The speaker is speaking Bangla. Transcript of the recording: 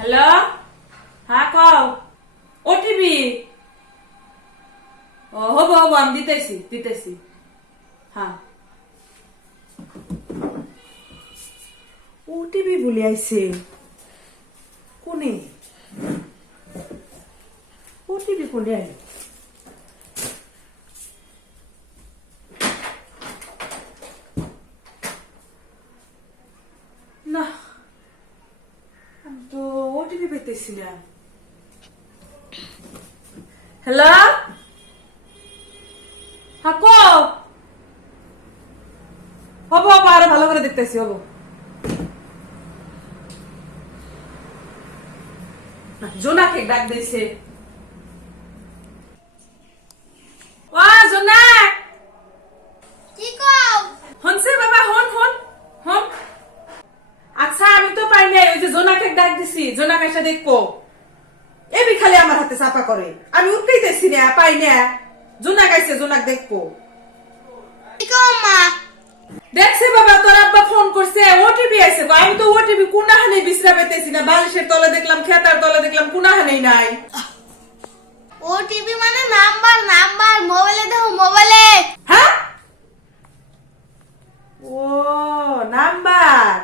হ্যালো? হ্যাঁ কও। ও টিভি ও, হব হব, আমি দিতেছি দিতেছি। হ্যাঁ। ও টিভি বলে আইছে। কোনে? ও টিভি কোনে আইছে পেতেছি না হ্যালো হাকো হব হব আরও ভালো করে দেখতেছি হব জোনাকে ডাক দিয়েছে। আমি ওই যে জোনাকে ডাক দিছি এসে দেখব। এবি খালি আমার হাতে চাপা করে। আমি না পাই না। জোনাক দেখব। দেখছে বাবা তোর আব্বা ফোন করছে ওটিপি আছে আমি তো ওটিপি কোনাহানে পেতেছি না। বালিশের তলে দেখলাম খেতার তলে দেখলাম কোনাহানেই নাই। ওটিপি মানে নাম্বার নাম্বার মোবাইলে দেখো মোবাইলে। হ্যাঁ? ও নাম্বার।